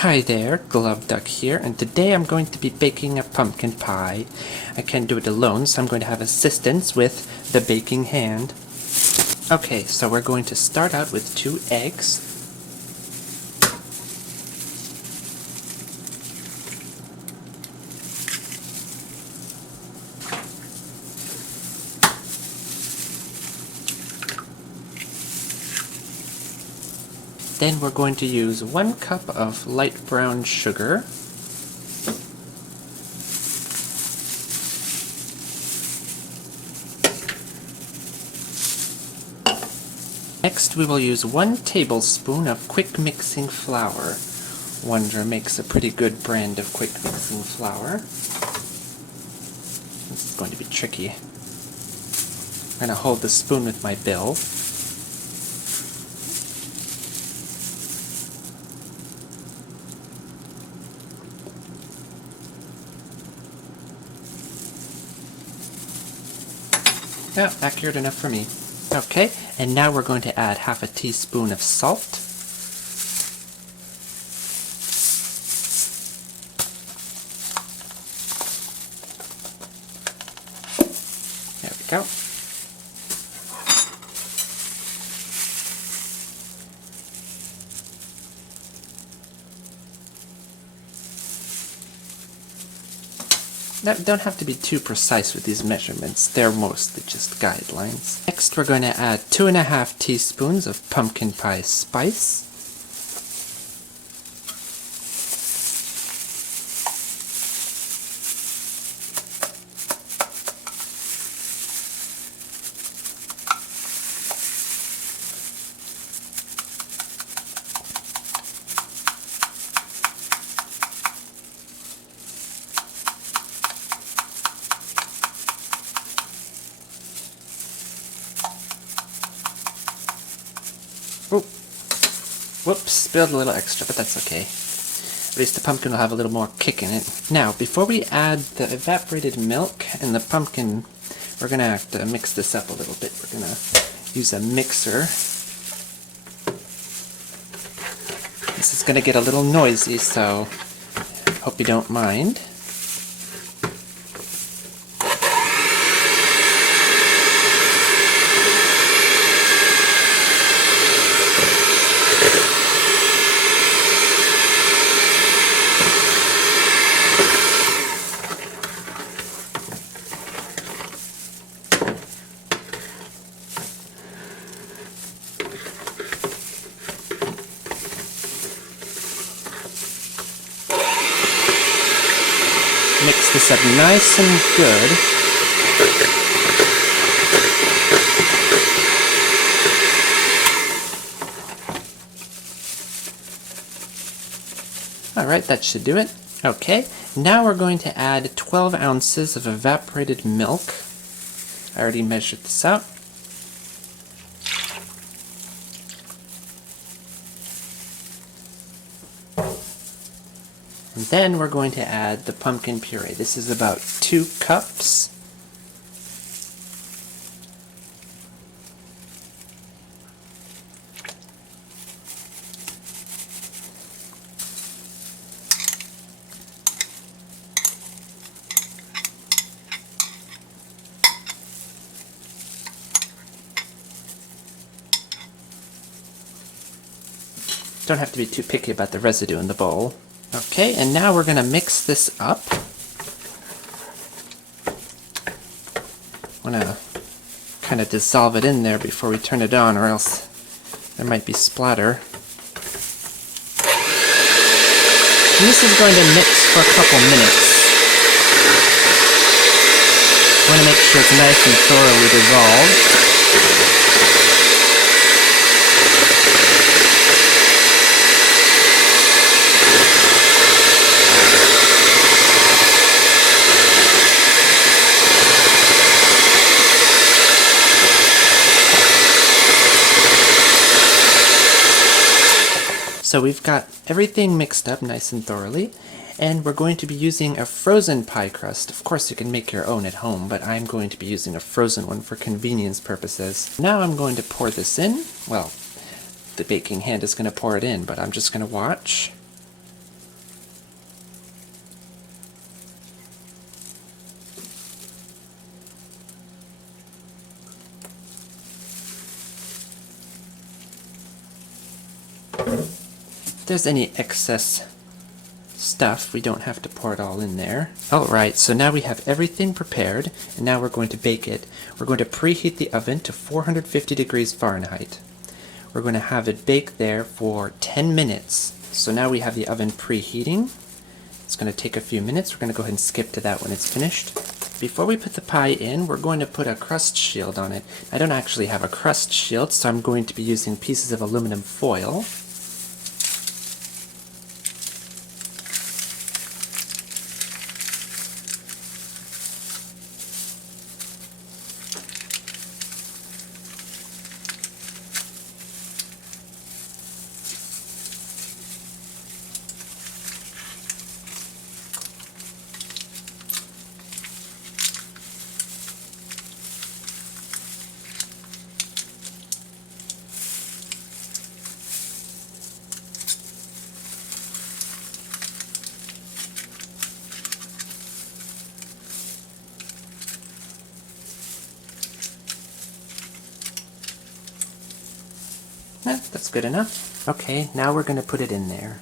Hi there, Glove Duck here, and today I'm going to be baking a pumpkin pie. I can't do it alone, so I'm going to have assistance with the baking hand. Okay, so we're going to start out with 2 eggs. Then we're going to use 1 cup of light brown sugar. Next we will use 1 tablespoon of quick mixing flour. Wonder makes a pretty good brand of quick mixing flour. This is going to be tricky. I'm going to hold the spoon with my bill. Yeah, accurate enough for me. Okay, and now we're going to add half a teaspoon of salt. There we go. Now, don't have to be too precise with these measurements, they're mostly just guidelines. Next we're going to add 2½ teaspoons of pumpkin pie spice. Oh, whoops, spilled a little extra, but that's okay. At least the pumpkin will have a little more kick in it. Now, before we add the evaporated milk and the pumpkin, we're going to have to mix this up a little bit. We're going to use a mixer. This is going to get a little noisy, so hope you don't mind. Mix this up nice and good. Alright, that should do it. Okay, now we're going to add 12 ounces of evaporated milk. I already measured this out. And then we're going to add the pumpkin puree. This is about 2 cups. Don't have to be too picky about the residue in the bowl. Okay, and now we're going to mix this up. I want to kind of dissolve it in there before we turn it on, or else there might be splatter. And this is going to mix for a couple minutes. I want to make sure it's nice and thoroughly dissolved. So we've got everything mixed up nice and thoroughly, and we're going to be using a frozen pie crust. Of course you can make your own at home, but I'm going to be using a frozen one for convenience purposes. Now I'm going to pour this in. Well, the baking hand is going to pour it in, but I'm just going to watch. there's any excess stuff, we don't have to pour it all in there. Alright, so now we have everything prepared, and now we're going to bake it. We're going to preheat the oven to 450 degrees Fahrenheit. We're going to have it bake there for 10 minutes. So now we have the oven preheating. It's going to take a few minutes. We're going to go ahead and skip to that when it's finished. Before we put the pie in, we're going to put a crust shield on it. I don't actually have a crust shield, so I'm going to be using pieces of aluminum foil. That's good enough. Okay, now we're going to put it in there.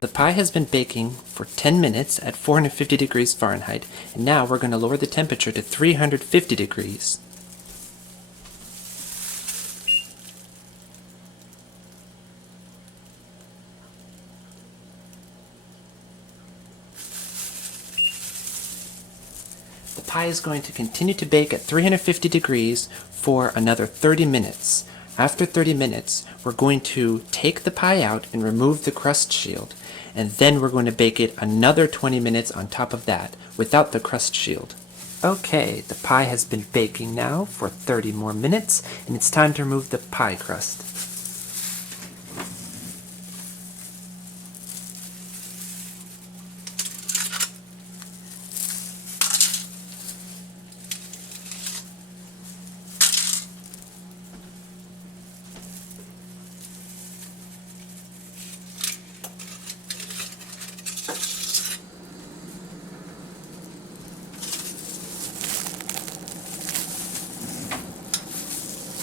The pie has been baking for 10 minutes at 450 degrees Fahrenheit, and now we're going to lower the temperature to 350 degrees. The pie is going to continue to bake at 350 degrees for another 30 minutes. After 30 minutes, we're going to take the pie out and remove the crust shield, and then we're going to bake it another 20 minutes on top of that, without the crust shield. Okay, the pie has been baking now for 30 more minutes, and it's time to remove the pie crust.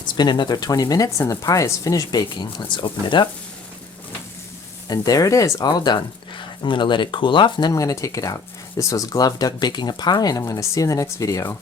It's been another 20 minutes and the pie is finished baking. Let's open it up. And there it is, all done. I'm going to let it cool off and then I'm going to take it out. This was Glove Duck Baking a Pie, and I'm going to see you in the next video.